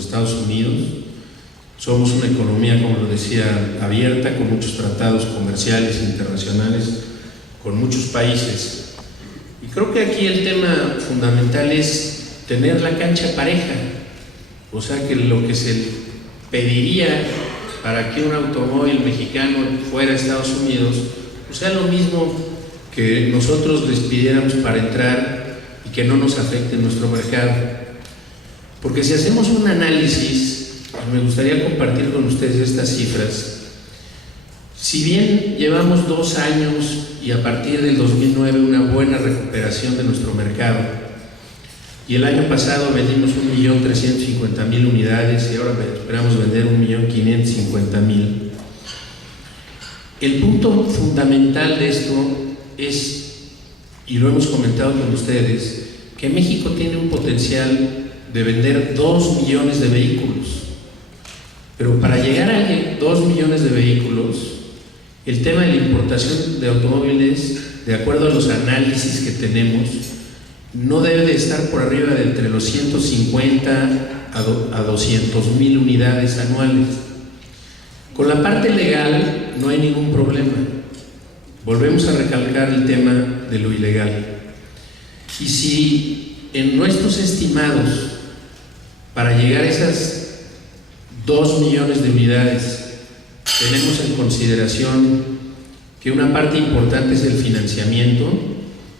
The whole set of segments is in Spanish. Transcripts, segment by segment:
Estados Unidos. Somos una economía, como lo decía, abierta, con muchos tratados comerciales internacionales, con muchos países. Y creo que aquí el tema fundamental es tener la cancha pareja. O sea, que lo que se pediría para que un automóvil mexicano fuera a Estados Unidos, pues sea lo mismo que nosotros les pidiéramos para entrar y que no nos afecte nuestro mercado. Porque si hacemos un análisis, me gustaría compartir con ustedes estas cifras. Si bien llevamos 2 años y a partir del 2009 una buena recuperación de nuestro mercado, y el año pasado vendimos 1.350.000 unidades y ahora esperamos vender 1.550.000. El punto fundamental de esto es, y lo hemos comentado con ustedes, que México tiene un potencial de vender 2 millones de vehículos. Pero para llegar a 2 millones de vehículos, el tema de la importación de automóviles, de acuerdo a los análisis que tenemos, no debe de estar por arriba de entre los 150 a 200.000 unidades anuales. Con la parte legal no hay ningún problema. Volvemos a recalcar el tema de lo ilegal. Y si en nuestros estimados, para llegar a esas 2 millones de unidades, tenemos en consideración que una parte importante es el financiamiento,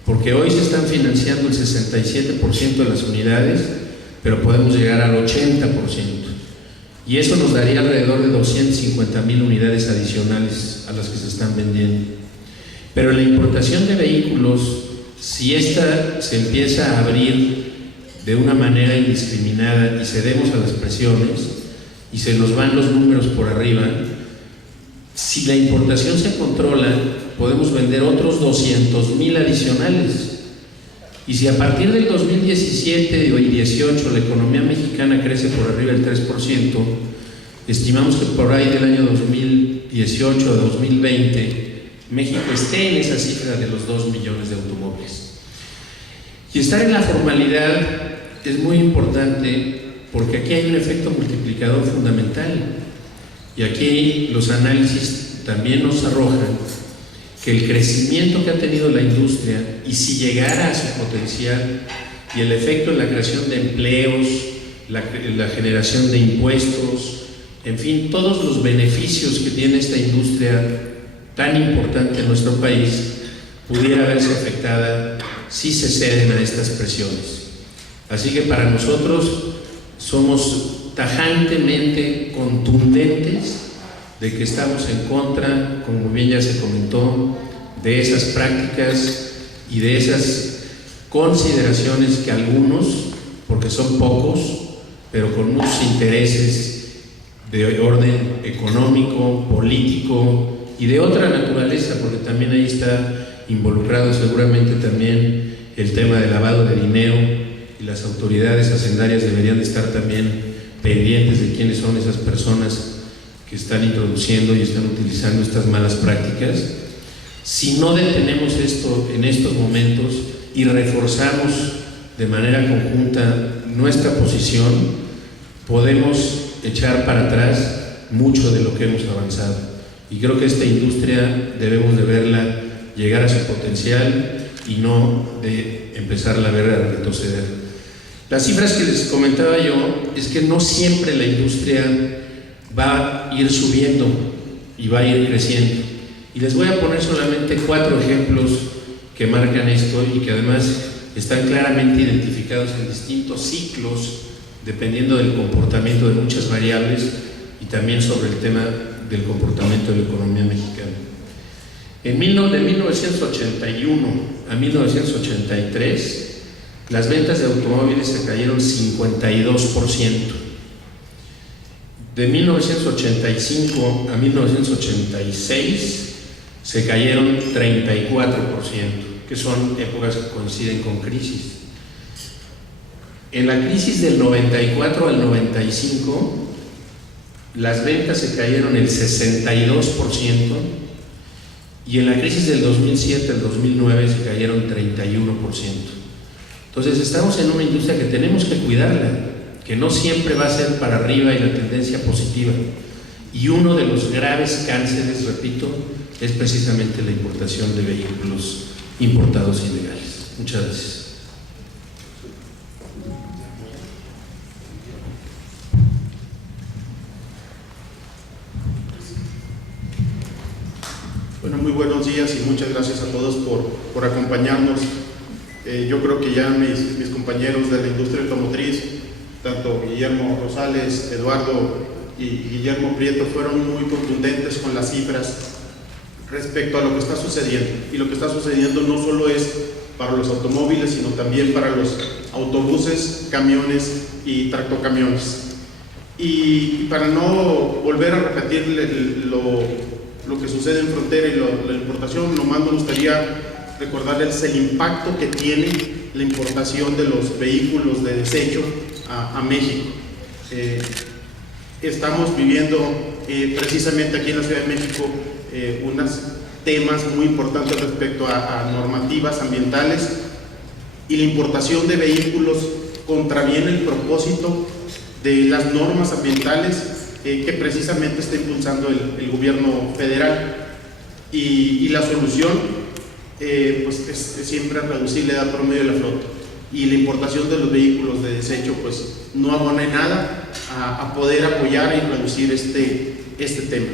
porque hoy se están financiando el 67% de las unidades, pero podemos llegar al 80%. Y eso nos daría alrededor de 250.000 unidades adicionales a las que se están vendiendo. Pero la importación de vehículos, si esta se empieza a abrir de una manera indiscriminada y cedemos a las presiones y se nos van los números por arriba, si la importación se controla, podemos vender otros 200.000 adicionales. Y si a partir del 2017 y 2018 la economía mexicana crece por arriba del 3%, estimamos que por ahí del año 2018 a 2020 México esté en esa cifra de los 2 millones de automóviles. Y estar en la formalidad es muy importante porque aquí hay un efecto multiplicador fundamental. Y aquí los análisis también nos arrojan que el crecimiento que ha tenido la industria, y si llegara a su potencial, y el efecto en la creación de empleos, la generación de impuestos, en fin, todos los beneficios que tiene esta industria tan importante en nuestro país, pudiera verse afectada si se ceden a estas presiones. Así que para nosotros somos tajantemente contundentes de que estamos en contra, como bien ya se comentó, de esas prácticas y de esas consideraciones que algunos, porque son pocos, pero con muchos intereses de orden económico, político y de otra naturaleza, porque también ahí está involucrado seguramente también el tema del lavado de dinero, y las autoridades hacendarias deberían de estar también pendientes de quiénes son esas personas que están introduciendo y están utilizando estas malas prácticas. Si no detenemos esto en estos momentos y reforzamos de manera conjunta nuestra posición, podemos echar para atrás mucho de lo que hemos avanzado. Y creo que esta industria debemos de verla llegar a su potencial y no de empezarla a ver a retroceder. Las cifras que les comentaba yo es que no siempre la industria va a ir subiendo y va a ir creciendo. Y les voy a poner solamente 4 ejemplos que marcan esto y que además están claramente identificados en distintos ciclos, dependiendo del comportamiento de muchas variables y también sobre el tema del comportamiento de la economía mexicana. De 1981 a 1983, las ventas de automóviles se cayeron 52%. De 1985 a 1986 se cayeron 34%, que son épocas que coinciden con crisis. En la crisis del 94 al 95, las ventas se cayeron el 62%, y en la crisis del 2007 al 2009 se cayeron 31%. Entonces estamos en una industria que tenemos que cuidarla, que no siempre va a ser para arriba y la tendencia positiva. Y uno de los graves cánceres, repito, es precisamente la importación de vehículos importados ilegales. Muchas gracias. Bueno, muy buenos días y muchas gracias a todos por acompañarnos. Yo creo que ya mis compañeros de la industria automotriz, tanto Guillermo Rosales, Eduardo y Guillermo Prieto, fueron muy contundentes con las cifras respecto a lo que está sucediendo. Y lo que está sucediendo no solo es para los automóviles, sino también para los autobuses, camiones y tractocamiones. Y para no volver a repetir lo que sucede en frontera y la importación, nomás me gustaría recordarles el impacto que tiene la importación de los vehículos de desecho a México. Estamos viviendo precisamente aquí en la Ciudad de México unos temas muy importantes respecto a normativas ambientales, y la importación de vehículos contraviene el propósito de las normas ambientales que precisamente está impulsando el gobierno federal, y la solución pues es siempre reducir la edad promedio de la flota, y la importación de los vehículos de desecho pues no abona en nada a poder apoyar y reducir este tema.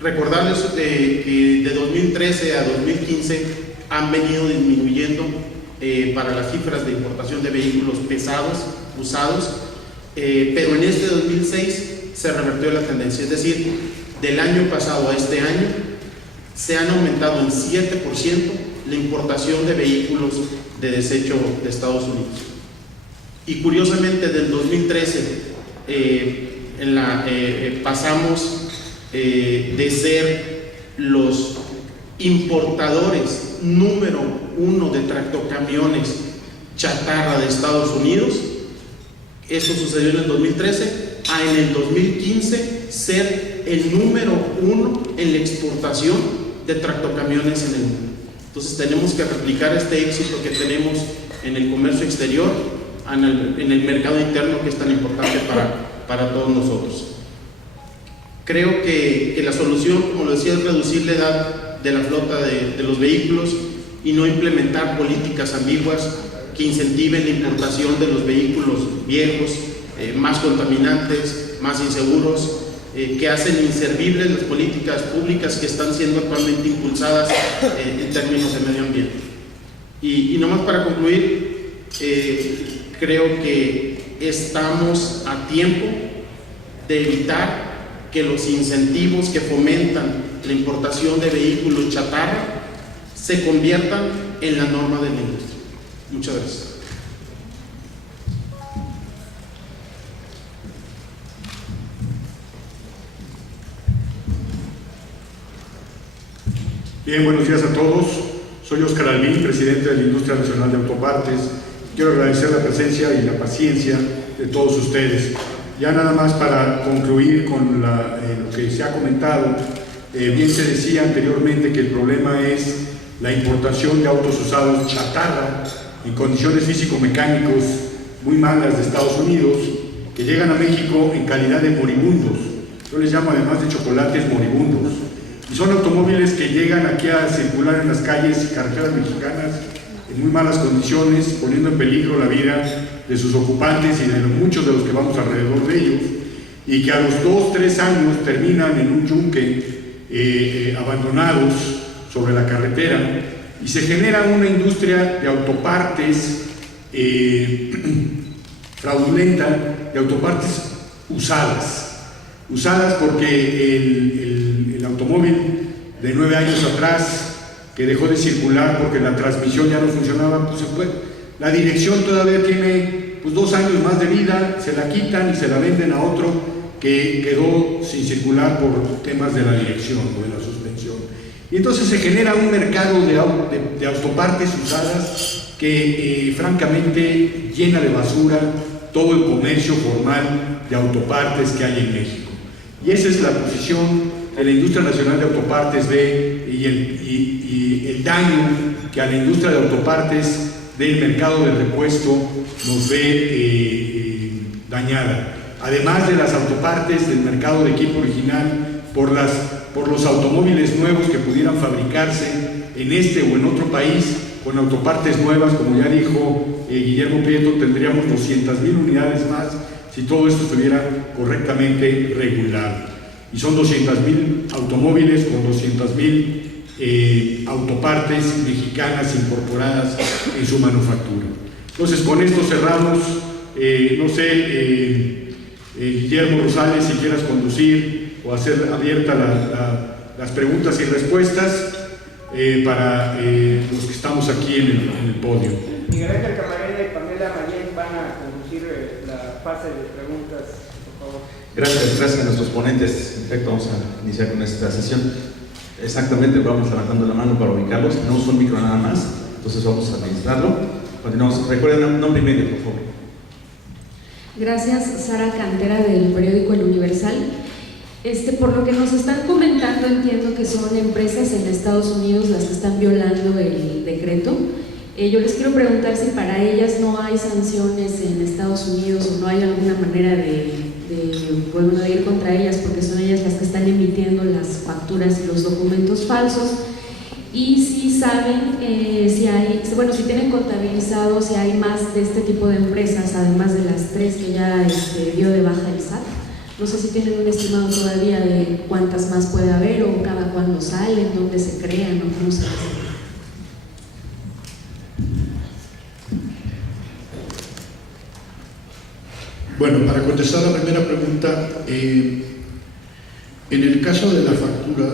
Recordarles que de 2013 a 2015 han venido disminuyendo para las cifras de importación de vehículos pesados, usados, pero en este 2006 se revertió la tendencia, es decir, del año pasado a este año se han aumentado en 7% la importación de vehículos de desecho de Estados Unidos. Y curiosamente del 2013 pasamos de ser los importadores número 1 de tractocamiones chatarra de Estados Unidos, esto sucedió en el 2013, a en el 2015 ser el número 1 en la exportación de tractocamiones en el mundo. Entonces tenemos que replicar este éxito que tenemos en el comercio exterior, en el mercado interno, que es tan importante para todos nosotros. Creo que la solución, como lo decía, es reducir la edad de la flota de los vehículos y no implementar políticas ambiguas que incentiven la importación de los vehículos viejos, más contaminantes, más inseguros, que hacen inservibles las políticas públicas que están siendo actualmente impulsadas en términos de medio ambiente. Y nomás para concluir, creo que estamos a tiempo de evitar que los incentivos que fomentan la importación de vehículos chatarra se conviertan en la norma de la industria. Muchas gracias. Bien, buenos días a todos. Soy Óscar Albín, presidente de la Industria Nacional de Autopartes. Quiero agradecer la presencia y la paciencia de todos ustedes. Ya nada más para concluir con lo que se ha comentado, bien se decía anteriormente que el problema es la importación de autos usados chatarra en condiciones físico-mecánicos muy malas de Estados Unidos, que llegan a México en calidad de moribundos. Yo les llamo además de chocolates moribundos. Y son automóviles que llegan aquí a circular en las calles y carreteras mexicanas en muy malas condiciones, poniendo en peligro la vida de sus ocupantes y de muchos de los que vamos alrededor de ellos, y que a los 2-3 años terminan en un yunque abandonados sobre la carretera, y se genera una industria de autopartes fraudulenta, de autopartes usadas porque el automóvil de 9 años atrás, que dejó de circular porque la transmisión ya no funcionaba, pues se fue. La dirección todavía tiene 2 años más de vida, se la quitan y se la venden a otro que quedó sin circular por temas de la dirección o de la suspensión. Y entonces se genera un mercado de autopartes usadas que francamente llena de basura todo el comercio formal de autopartes que hay en México. Y esa es la posición que la Industria Nacional de Autopartes ve, y el daño que a la industria de autopartes del mercado del repuesto nos ve dañada. Además de las autopartes del mercado de equipo original, por los automóviles nuevos que pudieran fabricarse en este o en otro país, con autopartes nuevas, como ya dijo Guillermo Prieto, tendríamos 200,000 unidades más si todo esto estuviera correctamente regulado. Y son 200,000 automóviles con 200,000 autopartes mexicanas incorporadas en su manufactura. Entonces, con esto cerramos. No sé, Guillermo Rosales, si quieras conducir o hacer abierta las preguntas y respuestas para los que estamos aquí en el podio. Miguel Ángel Camarena y Pamela Mayen van a conducir la fase de preguntas, por favor. Gracias a nuestros ponentes. En efecto, vamos a iniciar con esta sesión. Exactamente, vamos levantando la mano para ubicarlos. Tenemos un micro nada más, entonces vamos a administrarlo. Continuamos. Recuerden, nombre y medio, por favor. Gracias, Sara Cantera, del periódico El Universal. Por lo que nos están comentando, entiendo que son empresas en Estados Unidos las que están violando el decreto. Yo les quiero preguntar si para ellas no hay sanciones en Estados Unidos o no hay alguna manera de ir contra ellas, porque son ellas las que están emitiendo las facturas y los documentos falsos. Y si saben, si tienen contabilizado si hay más de este tipo de empresas, además de las 3 que ya dio de baja el SAT. No sé si tienen un estimado todavía de cuántas más puede haber o cada cuándo salen, dónde se crean o cómo se hacen. Bueno, para contestar la primera pregunta, en el caso de la factura,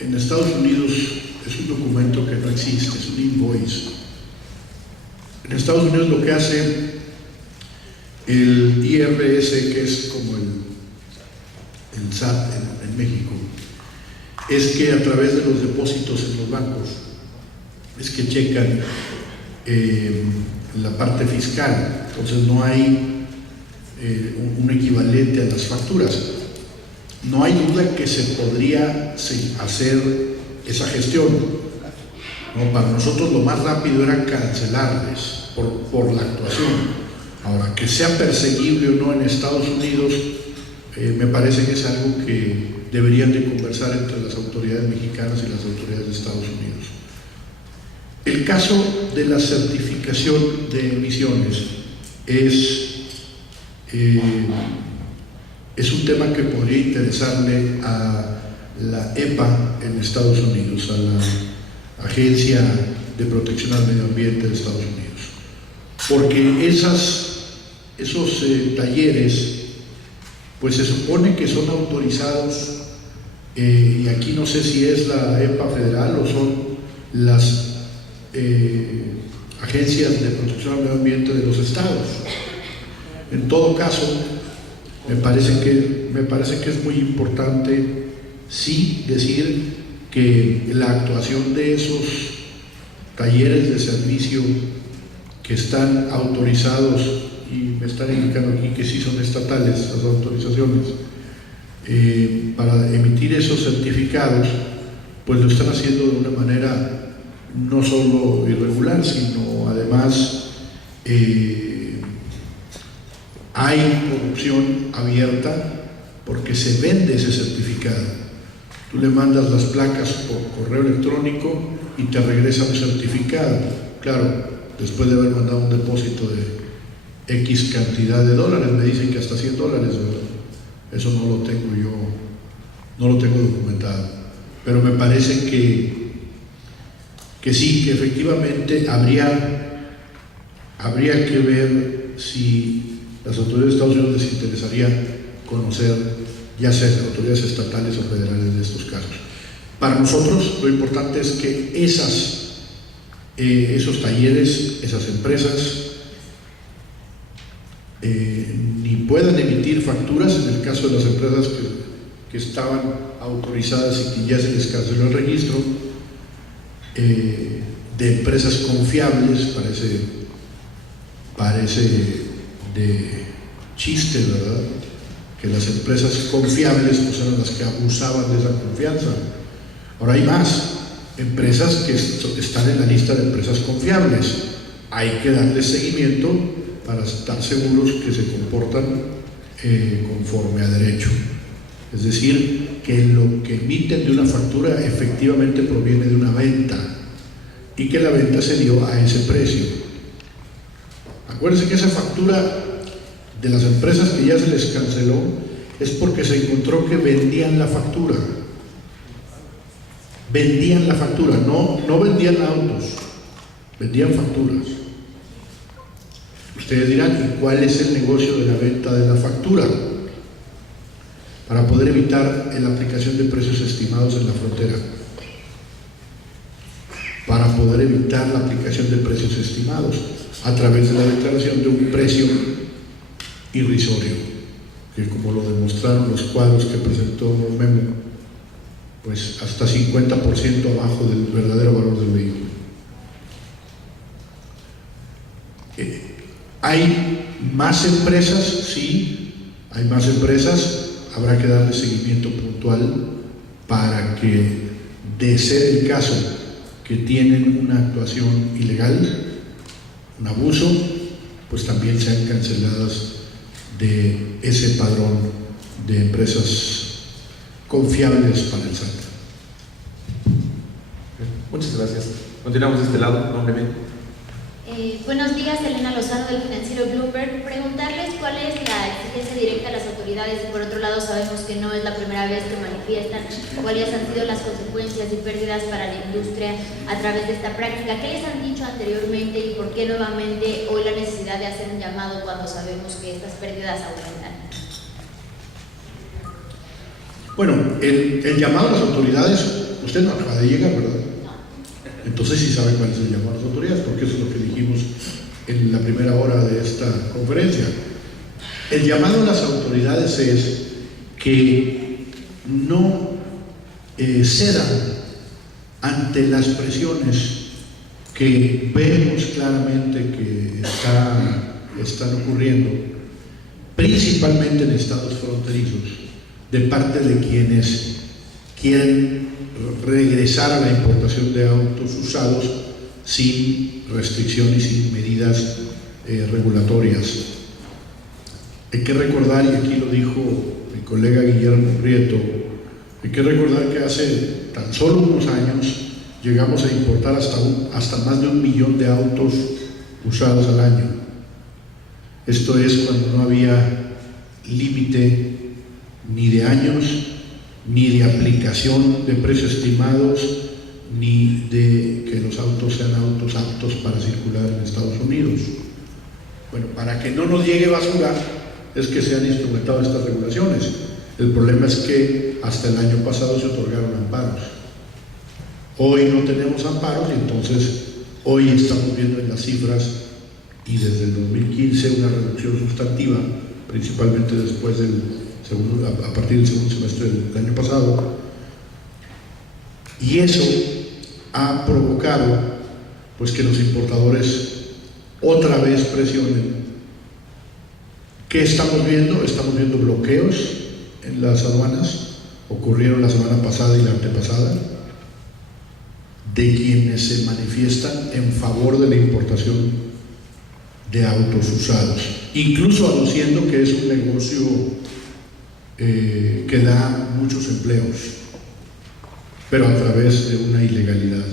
en Estados Unidos es un documento que no existe, es un invoice. En Estados Unidos lo que hace el IRS, que es como el SAT en México, es que a través de los depósitos en los bancos es que checan la parte fiscal. Entonces no hay un equivalente a las facturas. No hay duda que se podría hacer esa gestión, ¿no? Para nosotros lo más rápido era cancelarles por la actuación. Ahora, que sea perseguible o no en Estados Unidos, me parece que es algo que deberían de conversar entre las autoridades mexicanas y las autoridades de Estados Unidos. El caso de la certificación de emisiones es un tema que podría interesarle a la EPA en Estados Unidos, a la Agencia de Protección al Medio Ambiente de Estados Unidos, porque esos talleres pues se supone que son autorizados, y aquí no sé si es la EPA federal o son las agencias de protección al medio ambiente de los estados. En todo caso, me parece que es muy importante sí decir que la actuación de esos talleres de servicio que están autorizados, y me están indicando aquí que sí son estatales las autorizaciones, para emitir esos certificados, pues lo están haciendo de una manera no solo irregular, sino además hay corrupción abierta, porque se vende ese certificado. Tú le mandas las placas por correo electrónico y te regresa un certificado, claro, después de haber mandado un depósito de X cantidad de dólares. Me dicen que hasta $100, ¿verdad? Eso no lo tengo yo, no lo tengo documentado, pero me parece que sí, que efectivamente habría que ver si las autoridades de Estados Unidos les interesaría conocer, ya sea autoridades estatales o federales, de estos casos. Para nosotros lo importante es que esos talleres, esas empresas, ni puedan emitir facturas en el caso de las empresas que estaban autorizadas y que ya se les canceló el registro, de empresas confiables. Parece de chiste, ¿verdad?, que las empresas confiables pues eran las que abusaban de esa confianza. Ahora hay más empresas que están en la lista de empresas confiables. Hay que darles seguimiento para estar seguros que se comportan conforme a derecho. Es decir, que lo que emiten de una factura efectivamente proviene de una venta y que la venta se dio a ese precio. Acuérdense que esa factura de las empresas que ya se les canceló es porque se encontró que vendían la factura. Vendían la factura, no vendían autos, vendían facturas. Ustedes dirán, ¿y cuál es el negocio de la venta de la factura? Para poder evitar la aplicación de precios estimados en la frontera. Para poder evitar la aplicación de precios estimados a través de la declaración de un precio irrisorio, que como lo demostraron los cuadros que presentó Memo, pues hasta 50% abajo del verdadero valor del vehículo. ¿Hay más empresas? Sí, hay más empresas. Habrá que darle seguimiento puntual para que, de ser el caso que tienen una actuación ilegal, un abuso, pues también sean canceladas de ese padrón de empresas confiables para el SAT. Muchas gracias. Continuamos de este lado, nombre bien. Buenos días, Elena Lozano del financiero Bloomberg. Preguntarles cuál es la exigencia directa a las autoridades y por otro lado sabemos que no es la primera vez que manifiestan cuáles han sido las consecuencias y pérdidas para la industria a través de esta práctica. ¿Qué les han dicho anteriormente y por qué nuevamente hoy la necesidad de hacer un llamado cuando sabemos que estas pérdidas aumentan? Bueno, el llamado a las autoridades, usted no acaba de llegar, ¿verdad? Entonces sí sabe cuál es el llamado a las autoridades, porque eso es lo que dijimos en la primera hora de esta conferencia. El llamado a las autoridades es que no cedan ante las presiones que vemos claramente que están ocurriendo, principalmente en estados fronterizos, de parte de quienes quieren regresar a la importación de autos usados sin restricciones y sin medidas regulatorias. Hay que recordar, y aquí lo dijo mi colega Guillermo Prieto, hay que recordar que hace tan solo unos años llegamos a importar hasta más de 1 millón de autos usados al año. Esto es cuando no había límite ni de años, ni de aplicación de precios estimados, ni de que los autos sean autos aptos para circular en Estados Unidos. Bueno, para que no nos llegue basura es que se han instrumentado estas regulaciones. El problema es que hasta el año pasado se otorgaron amparos. Hoy no tenemos amparos y entonces hoy estamos viendo en las cifras, y desde el 2015 una reducción sustantiva, principalmente después a partir del segundo semestre del año pasado, y eso ha provocado pues que los importadores otra vez presionen. ¿Qué estamos viendo? Estamos viendo bloqueos en las aduanas, ocurrieron la semana pasada y la antepasada, de quienes se manifiestan en favor de la importación de autos usados, incluso aduciendo que es un negocio que da muchos empleos, pero a través de una ilegalidad.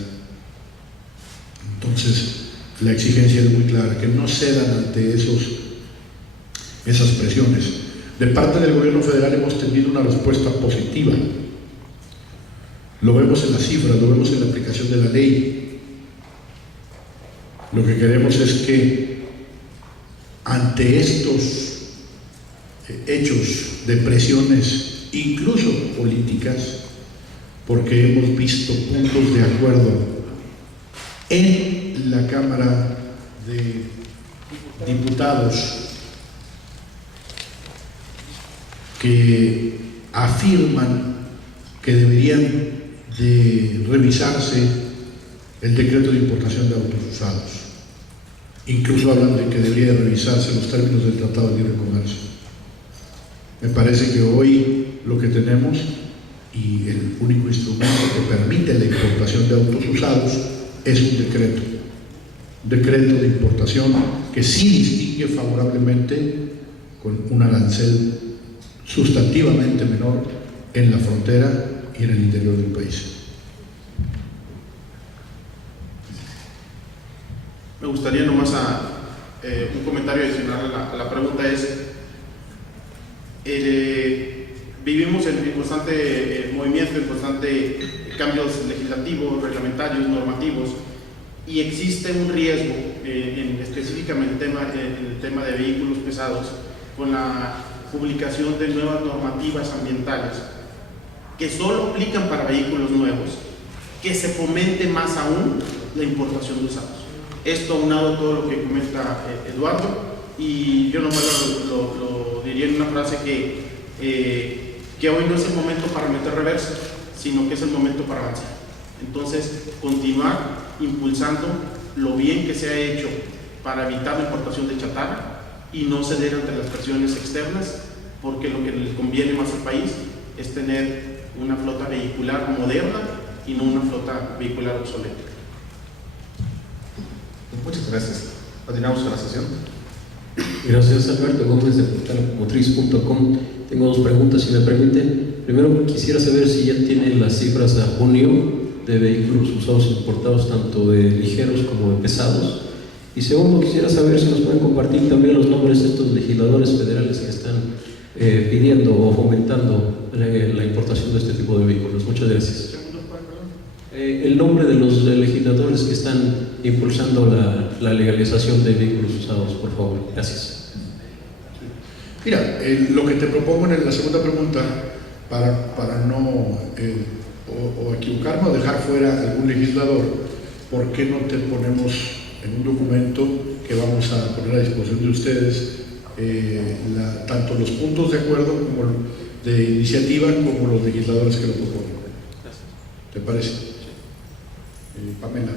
Entonces, la exigencia es muy clara, que no cedan ante esas presiones. De parte del gobierno federal hemos tenido una respuesta positiva. Lo vemos en las cifras, lo vemos en la aplicación de la ley. Lo que queremos es que ante estos hechos de presiones, incluso políticas, porque hemos visto puntos de acuerdo en la Cámara de Diputados que afirman que deberían de revisarse el decreto de importación de autos usados. Incluso hablan de que debería de revisarse los términos del Tratado de Libre Comercio. Me parece que hoy lo que tenemos, y el único instrumento que permite la importación de autos usados, es un decreto. decreto de importación que sí distingue favorablemente con un arancel sustantivamente menor en la frontera y en el interior del país. Me gustaría nomás un comentario adicional a la pregunta es, vivimos en constante movimiento, en constante cambios legislativos, reglamentarios, normativos, y existe un riesgo, específicamente en el tema de vehículos pesados, con la publicación de nuevas normativas ambientales que solo aplican para vehículos nuevos, que se fomente más aún la importación de usados. Esto aunado a todo lo que comenta Eduardo, y yo nomás lo diría en una frase que hoy no es el momento para meter reversa, sino que es el momento para avanzar. Entonces, continuar impulsando lo bien que se ha hecho para evitar la importación de chatarra y no ceder ante las presiones externas, porque lo que le conviene más al país es tener una flota vehicular moderna y no una flota vehicular obsoleta. Muchas gracias. Continuamos con la sesión. Gracias, Alberto Gómez de portalautomotriz.com. Tengo dos preguntas, si me permiten. Primero, quisiera saber si ya tienen las cifras a junio de vehículos usados importados, tanto de ligeros como de pesados. Y segundo, quisiera saber si nos pueden compartir también los nombres de estos legisladores federales que están pidiendo o fomentando la importación de este tipo de vehículos. Muchas gracias. El nombre de los legisladores que están impulsando la legalización de vehículos usados, por favor. Gracias. Mira, lo que te propongo en la segunda pregunta, para no o equivocarme o dejar fuera algún legislador, ¿por qué no te ponemos en un documento que vamos a poner a disposición de ustedes tanto los puntos de acuerdo como de iniciativa como los legisladores que lo proponen? ¿Te parece? Pamela,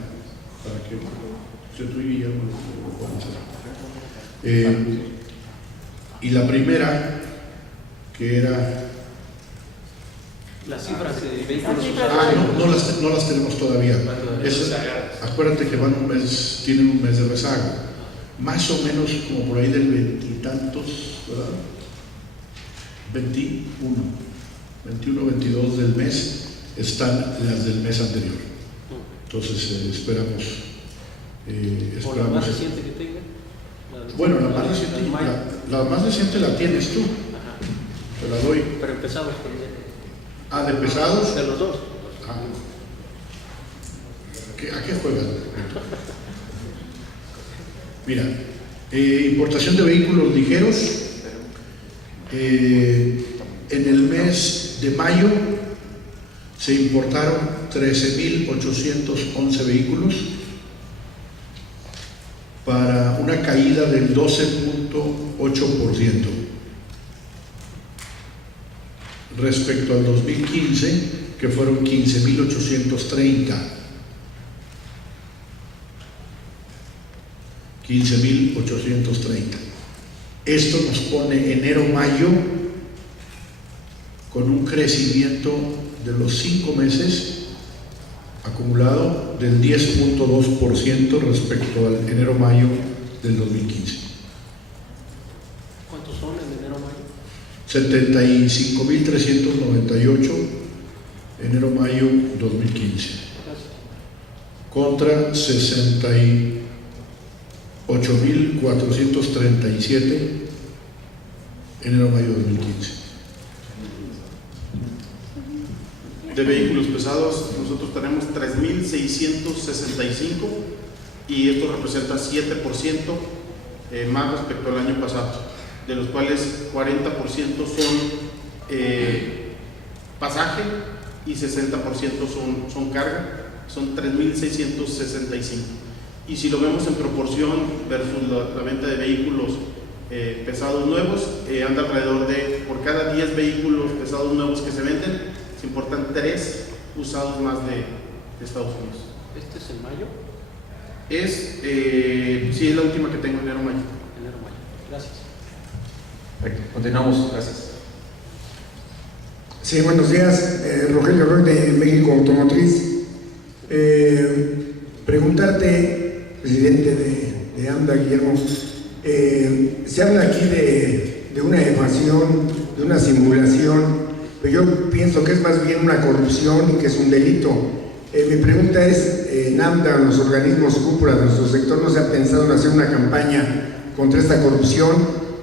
para que tú y Guillermo lo podamos hacer. Y la primera, que era... Las cifras de vehículos usados. No las tenemos todavía. Acuérdate que tienen un mes de rezago. Más o menos como por ahí del veintitantos, ¿verdad? 21, 22 del mes están las del mes anterior. Entonces esperamos. ¿O la más reciente que tenga? Bueno, la más reciente la tienes tú. Ajá. Te la doy. Pero pesados también. ¿De pesados? De los dos. ¿A qué juegan? Mira, importación de vehículos ligeros. En el mes de mayo se importaron 13.811 vehículos para una caída del 12.8%. Respecto al 2015, que fueron 15.830. 15.830. Esto nos pone enero-mayo con un crecimiento de los 5 meses acumulado del 10.2% respecto al enero-mayo del 2015. ¿Cuántos son en enero-mayo? 75.398 enero-mayo 2015 contra 68.437 enero-mayo 2015. De vehículos pesados, nosotros tenemos 3.665 y esto representa 7% más respecto al año pasado, de los cuales 40% son pasaje y 60% son carga, son 3.665. Y si lo vemos en proporción versus la venta de vehículos pesados nuevos, anda alrededor de, por cada 10 vehículos pesados nuevos que se venden, se importan 3 usados más de Estados Unidos. ¿Este es en mayo? Sí, es la última que tengo, enero-mayo. Enero-mayo. Gracias. Perfecto. Continuamos. Gracias. Sí, buenos días. Rogelio Roy de México Automotriz. Preguntarte, presidente de AMDA, Guillermo. Se habla aquí de una evasión, de una simulación, pero yo pienso que es más bien una corrupción y que es un delito. Mi pregunta es, en AMDA, en los organismos cúpula de nuestro sector, ¿no se ha pensado en hacer una campaña contra esta corrupción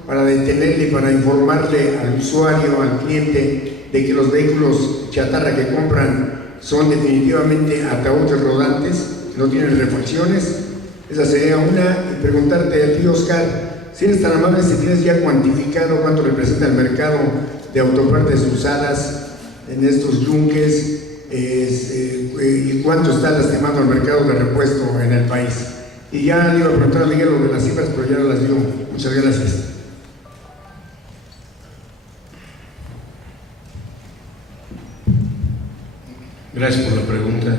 para detenerle y para informarle al usuario, al cliente, de que los vehículos chatarra que compran son definitivamente ataúdes rodantes, no tienen refacciones? Esa sería una. Y preguntarte a ti, Oscar, si eres tan amable, si tienes ya cuantificado cuánto representa el mercado de autopartes usadas en estos yunques, y cuánto está lastimando el mercado de repuesto en el país. Y ya le iba a preguntar a Miguel lo de las cifras, pero ya las dio. Muchas gracias. Gracias por la pregunta.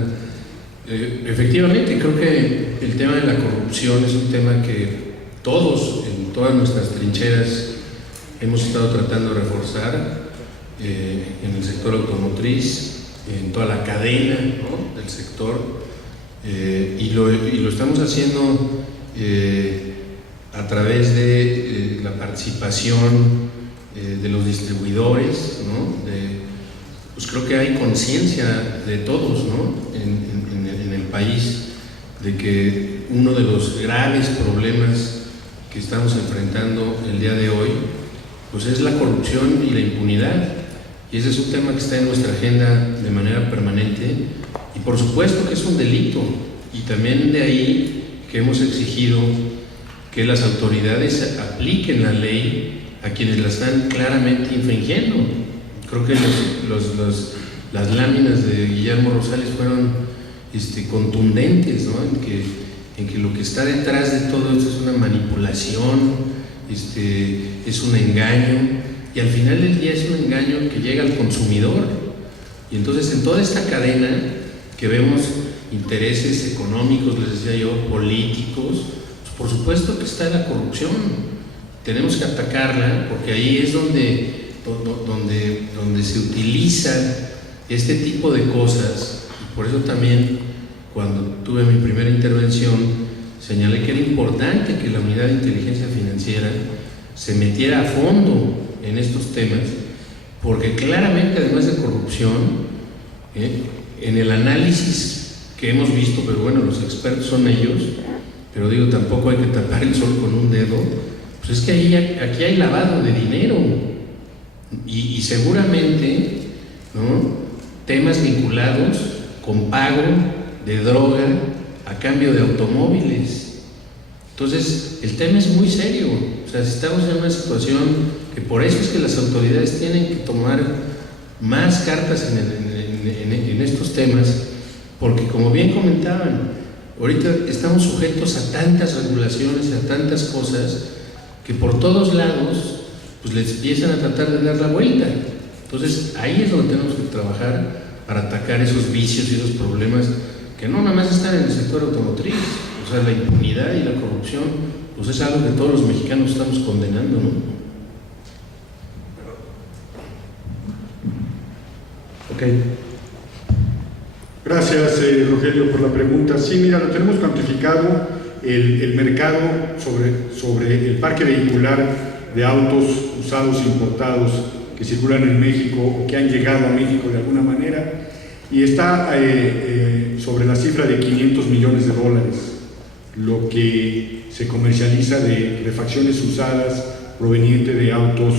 Efectivamente, creo que el tema de la corrupción es un tema que todos, en todas nuestras trincheras, hemos estado tratando de reforzar en el sector automotriz, en toda la cadena, ¿no?, del sector, y lo estamos haciendo a través de la participación de los distribuidores, ¿no? Pues creo que hay conciencia de todos, ¿no?, en el país, de que uno de los graves problemas que estamos enfrentando el día de hoy, pues es la corrupción y la impunidad, y ese es un tema que está en nuestra agenda de manera permanente, y por supuesto que es un delito, y también de ahí que hemos exigido que las autoridades apliquen la ley a quienes la están claramente infringiendo. Creo que las láminas de Guillermo Rosales fueron contundentes, ¿no?, en que lo que está detrás de todo esto es una manipulación, es un engaño, y al final del día es un engaño que llega al consumidor. Y entonces en toda esta cadena que vemos intereses económicos, les decía yo, políticos, pues por supuesto que está la corrupción. Tenemos que atacarla, porque ahí es donde se utiliza este tipo de cosas. Y por eso también, cuando tuve mi primera intervención, señalé que era importante que la unidad de inteligencia financiera se metiera a fondo en estos temas, porque claramente, además de corrupción, en el análisis que hemos visto, pero bueno, los expertos son ellos, pero digo, tampoco hay que tapar el sol con un dedo, pues es que aquí hay lavado de dinero, y seguramente, ¿no?, temas vinculados con pago de droga a cambio de automóviles. Entonces, el tema es muy serio. O sea, estamos en una situación que por eso es que las autoridades tienen que tomar más cartas en estos temas, porque como bien comentaban, ahorita estamos sujetos a tantas regulaciones, a tantas cosas, que por todos lados pues les empiezan a tratar de dar la vuelta. Entonces, ahí es donde tenemos que trabajar para atacar esos vicios y esos problemas que no nada más están en el sector automotriz. O sea, la impunidad y la corrupción, pues es algo que todos los mexicanos estamos condenando, ¿no? Ok. Gracias, Rogelio, por la pregunta. Sí, mira, lo tenemos cuantificado, el mercado sobre el parque vehicular de autos usados e importados que circulan en México o que han llegado a México de alguna manera, y está sobre la cifra de $500 millones, lo que se comercializa de refacciones usadas proveniente de autos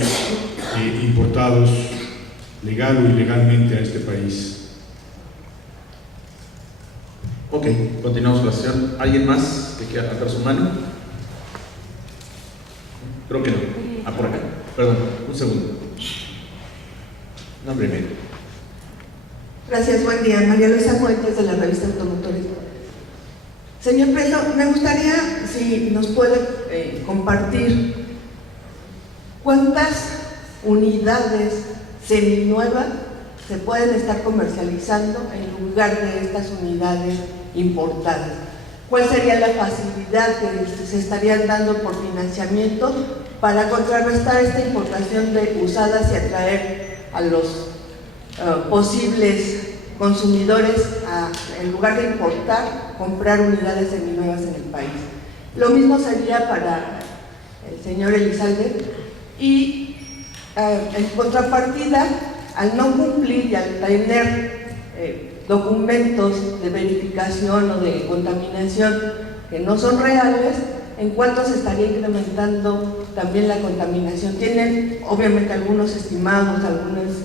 importados legal o ilegalmente a este país. Ok, continuamos con la sesión. ¿Alguien más que quiera levantar su mano? Creo que no. Por acá. Perdón, un segundo. No, primero. Gracias, buen día. María Luisa Fuentes, de la revista Automotores. Señor Prieto, me gustaría si nos puede compartir cuántas unidades seminuevas se pueden estar comercializando en lugar de estas unidades importadas. ¿Cuál sería la facilidad que se estarían dando por financiamiento para contrarrestar esta importación de usadas y atraer a los posibles consumidores, en lugar de importar, comprar unidades seminuevas en el país. Lo mismo sería para el señor Elizalde. Y en contrapartida, al no cumplir y al tener documentos de verificación o de contaminación que no son reales, ¿en cuánto se estaría incrementando también la contaminación? Tienen obviamente algunos estimados, algunas